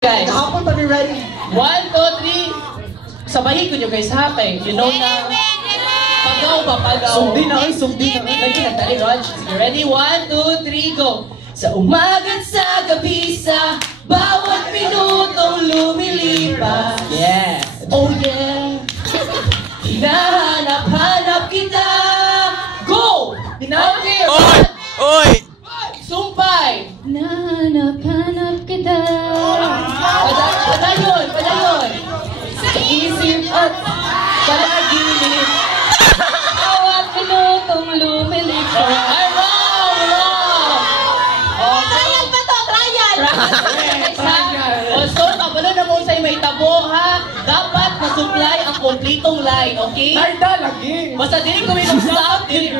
Guys, Kahapon pa ni ready. 1, 2, 3. Sabahin ko nyo guys ha, kay you know na pagaw ba, pagaw. Sumdi na kayo, sumdi na kayo. Lagi nagtali, Rog. Sige, ready? 1, 2, 3, go! Sa umaga't sa gabi, sa bawat minutong lumilipas. Yes! Oh yeah! Hinahanap-hanap kita! Go! Okay! Oy! Oy! Sumpay! Hanap-hanap kita. Padayon! Padayon! Sa isip at panaginip. Bawat minutong lumilipas. Ay, wrong! Wrong! Trial ba to? Trial! O, so, kabalo na mo sa'yo may tabo, ha? Dapat masupply ang kompletong line, okay? Narda lagi. Basta dili ko yung stop, dili.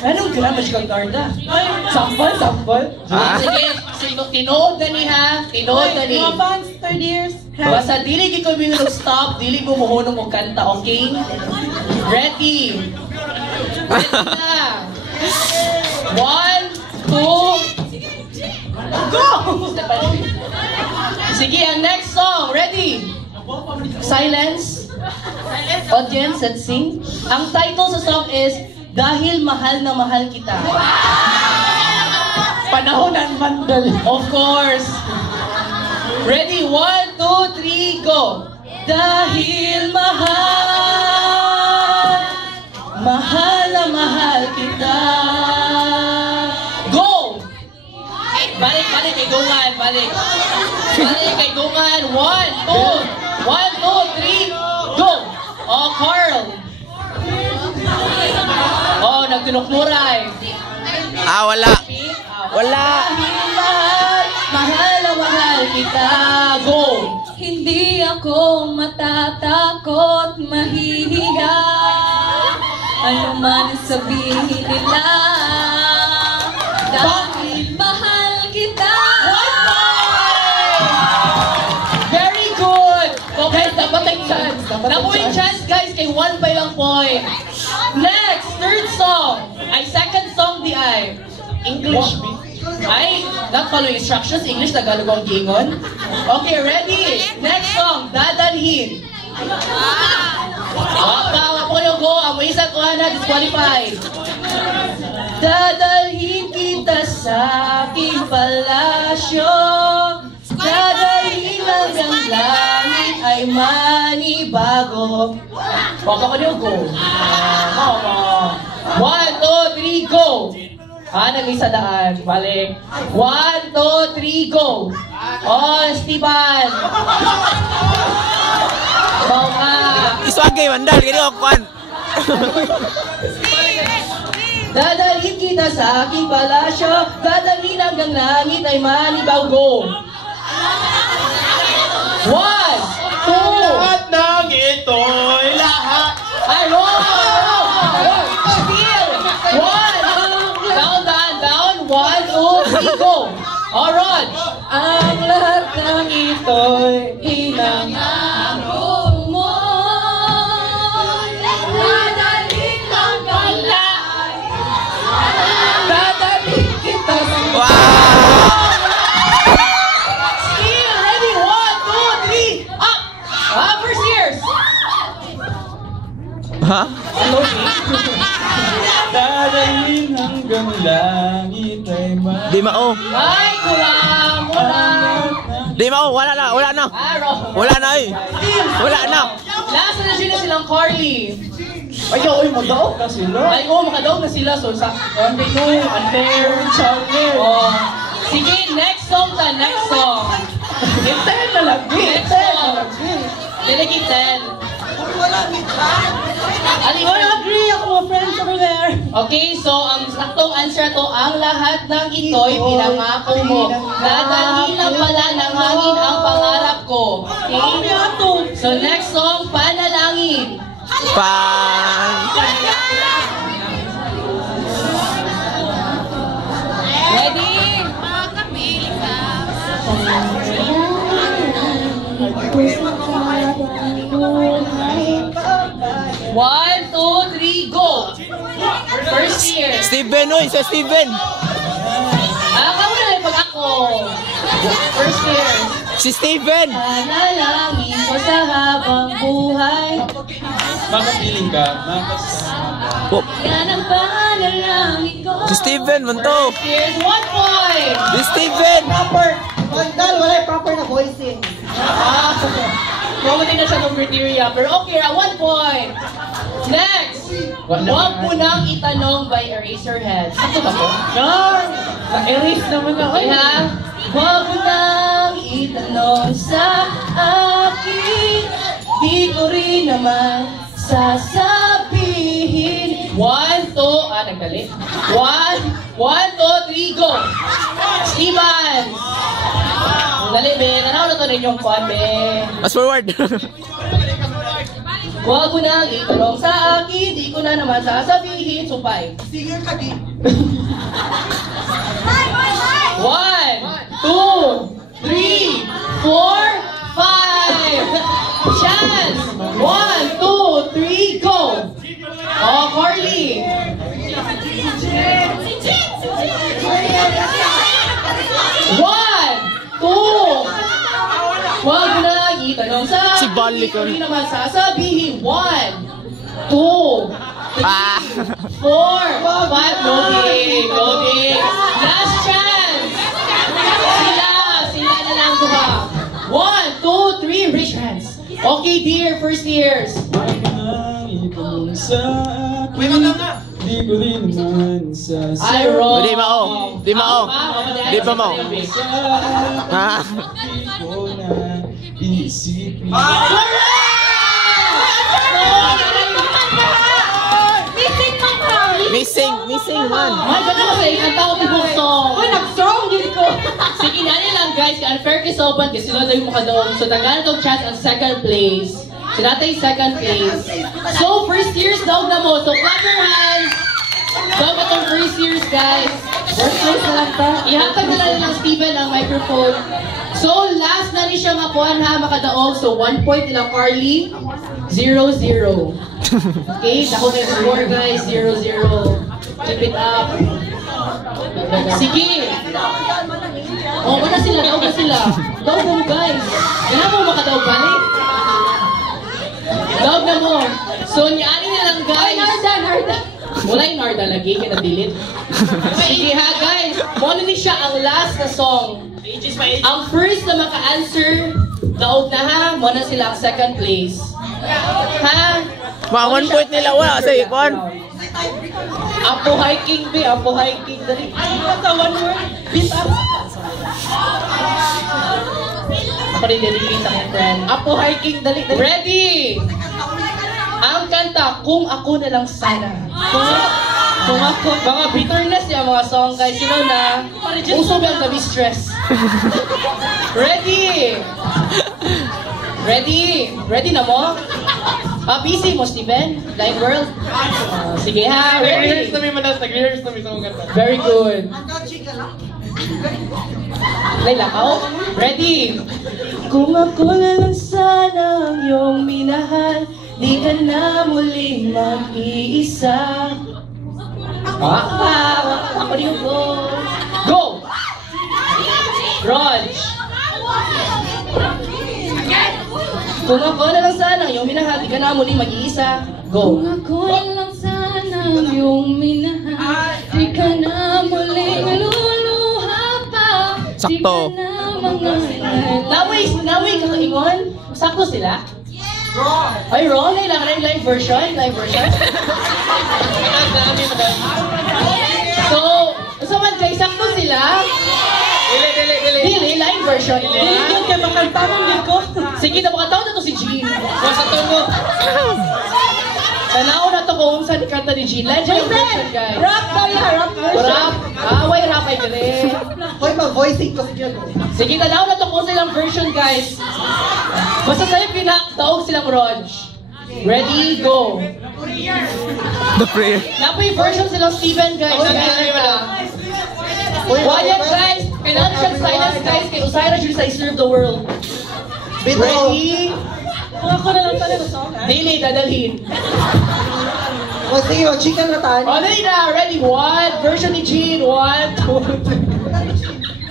Anong drama siya kang Garda? Sampol, sampol. Sige, tinood na ni ha? Tinood na ni. Mga fans, 30 years. Basta dili ko yung stop, dili mo muhunong mo kanta, okay? Ready? Ready na. 1, 2, go! Sige, ang next song. Ready? Silence. Audience, let's sing. Ang title sa song is Dahil Mahal na Mahal Kita. Panahon ng mandal. Of course. Ready? 1, 2, 3, go! Dahil mahal, mahal na mahal kita. Go! Balik, balik kay Gungan, balik. Balik kay Gungan. 1, 2, 3, go! Oh, Carl. Oh, nagtinukmuray. Wala. Wala. Dahil mahal, mahal na mahal kita. Go! Hindi ako matatakot, mahihiya. Ano man sabihin nila. Dahil mahal kita. Very good! Okay, dapat ang chance. Nakuha chance guys, kay 1 pa lang point. Next, third song. Ay, second song di ay. English. Ay, not following instructions. English, Tagalog ang gingon. Okay, ready? Next song, Dadalhin. Wapa ko yung go. Ang isa ko na, disqualified. Dadalhin kita sa aking palasyo. Dadalhin hanggang langit ay manibago. Wapa ko yung go. 1, 2, 3, go! Nag-isa daan. Balik. 1, 2, 3, go! Oh, Esteban! Baw ka! Iswagay, mandal. Gini ako kuhan. Dadalhin kita sa aking palasyo. Dadalhin hanggang langit ay manibaw. Go! 1, 2, Lahat ng ito'y lahat. ay, wrong! Still! 1, down, 1, 2, 3, go! Oh, Rog! Ang lahat ng ito'y Hinangako mo. Dadalhin hanggang langit. dadalhin kita sa Wow! Still! Ready? 1, 2, 3, up! First years! Ha? dadalhin hanggang langit ay Di mao. Ay, kulang! Kulang! Di mao. Wala na. Wala na. Araw! Wala na eh. Wala na. Last na sila silang Carly. Ay, oy, madaog ka sila. Ay, makadaog na sila. So, sa... Unfair. Charlie. Oh. Sige, next song ta. Next song. Iten na lagi. Next Iten na song. lagi. Diligitan. I agree ako mga friends over there. Okay, so ang saktong answer to, ang lahat ng ito'y pinangako mo. Dadalhin na pala ng hangin ang pangarap ko. Okay? So next song, Panalangin. Pan. Ready? One, two, three, go! First year. Steven, oy. Sa Steven. Kamu na lang pag ako. First year. Si Steven! Panalangin ko sa habang buhay. Makapiling ka, makasama. Oh, Yan ang panalangin ko. si Steven, manto! Here's 1 point. Si Steven! Proper! Mandal, wala yung proper na voicing. Mamuti na siya ng criteria. Pero okay, 1 point. Next. Huwag mo nang itanong by Eraserhead. Sakto ba po? Na-erase naman ako. Kaya, huwag mo nang itanong sa akin. Di ko rin naman sasabihin. 1, 2, nagdali. 1, 2, 3, go! Steven! Dali, be. Nanaw na to ninyong fun, be. Mas forward! Huwag mo nang itanong sa akin. Di ko na naman sasabihin. Supay. 1, 2, 3, 4, 5. Chance! 1, 2, 3, go! Oh, Carly! 1, 2. Huwag mo nang itanong sa Si akin. Bali Di ko ka. rin naman sasabihin. 1, 2, 3, Ah! 4, 5. Loading. Last chance. Sila na lang diba? 1, 2, 3, raise your hands. Okay, dear, first years. Di ko rin naman sa I wrong. Di mao. Di mao. Di pa mao. Ah! ko na isip mo. Missing one. Ay, ba't ako sa ikang tao tibok song? Uy, nag-strong din ko. Sige, nani lang guys, unfair kay Soban kasi sila tayo makadoon. So, tagaan itong chance ang second place. Sila tayo second place. So, first years daw na mo. So, clap your hands. Daw ba itong first years, guys? First place na lang ta. Ihatag na lang ng Steven ang microphone. So, last na rin siya makuha ha, makadaog. So, 1 point nilang Carly. 0-0. Okay, dako na yung score guys. 0-0. Keep it up. Sige. O, na sila. Daog na sila. Daog mo guys. Kaya mo makadaog ba ni? Daog na mo. So, niyaani na lang guys. Narda. Wala yung Narda lagi, kaya na-delete. Sige ha guys, muna ni siya ang last na song. Ang first na maka-answer, daog na ha, muna sila ang second place. Ha? Ma, 1 point nila wala sa ikon. Apo hiking be, apo hiking. Dali. Sa one word, beat up. Ako rin dedicate sa aking friend. Apo hiking, dali. Ready! Ang kanta, Kung Ako Na Lang Sana. Kung ako, mga bitterness yung mga song guys, you know na, uso ba ang stress? Ready? Ready? Ready na mo? Busy mo, Steven? Live world? Sige ha, ready? Nag-rehearse na may sa mga kanta. Very good. Lailakaw? Ready? Kung ako na lang sana ang iyong minahal, di ka na muling mag-iisa. Ako rin yung go. Go! Rog! Kung ako na lang sana ang iyong minahal, di ka na muling mag-iisa. Go! Kung ako lang sana ang iyong minahal, di ka na muling maluluha pa. Sakto. Di ka na mangangalay. Naway kakaingon? Sakto sila? Ay, wrong. Kailangan live version? Live version? So man guys, sakto sila? Dili, live version. Yun kaya makantanong din ko. Sige, napakataon na to si Jean. Sa tungo. Tanaw na to kung saan kanta ni Jean. Live version, guys. Rap tayo, rap version. Rap. Away, rap ay gire. Hoy, mag-voicing ko sige ko. Sige, tanaw na to kung silang version, guys. Basta sa'yo pinaktaog silang Rog. Ready, go. The prayer. Napoy version silang Steven, guys. Quiet, guys. Kailangan siyang silence, guys. Kay Usay na siya sa I Serve the World. Ready? Kung ako na lang tayo na song, ha? Dili, dadalhin. O sige, mag-chicken na tayo. O, dali na. Ready? One. Version ni Jean. 1, 2, 3.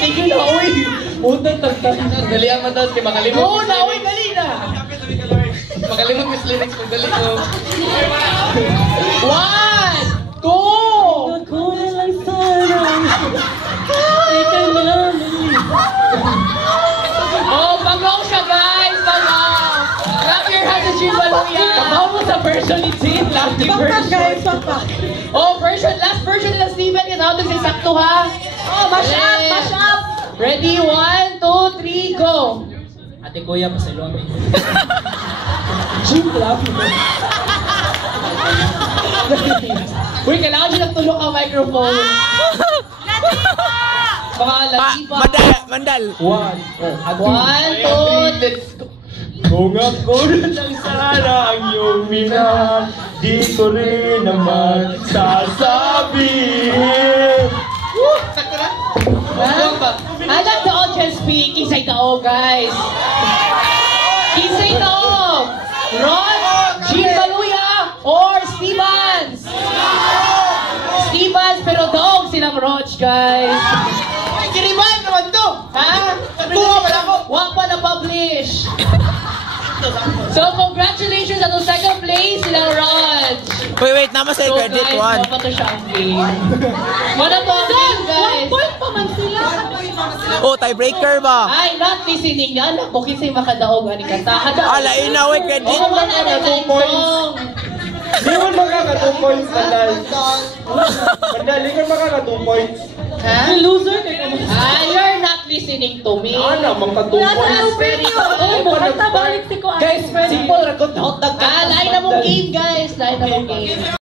Sige na, uy. Utang tagtag. Dali ang matas kay makalimot. Oo na, uy, dali na. Makalimot mis lyrics mo dali ko. 1, 2. Ako na lang sana. Ikaw na Oh, bangaw siya, guys. Bangaw. Clap your hands to Jim Baluya. Kabaw mo sa version ni Jim. Lucky Pakpak guys, version. pakpak. Oh, last version nila Steven. Kasi si sakto, ha? Oh, mash up, mash up. Ready? 1, 2, 3, go. Ate kuya pasalon. Jim, love you. Uy, kailangan siya nagtulog ang microphone. Mga latipa. Mandal. 1, 2, let's go. Kung ako lang sana ang iyong minahal, di ko rin naman sasabihin. Sakto na? I like the audience speak. Kisay tao, guys. Kisay tao. Ron, Jim Baluya, or Stevens. Stevens, pero daog silang Roach, guys. Ay, kiriman naman to! Ha? Tuwa pala ako! Wag pa na-publish. So, congratulations sa second place, silang Roach. Wait, naman sa credit guys, 1. mapa to siya ang game. Mana to ang game, guys? 1 point pa man sila. Oh, tiebreaker ba? Ay, not listening nga. Alam ko, kisay makadaog ani kanta. Ala, inaway credit. Oo, man, ano, 2 points. Di mo makaka 2 points, Mandal. Mandal, di mo makaka 2 points. Ha? Loser ka naman. Ah, you're not listening to me. Ano, mga 2 Wala points. sa very good. Basta balik si ko. Guys, simple ragot hot dog. Ah, lain na mong game, guys. Lain na mong game.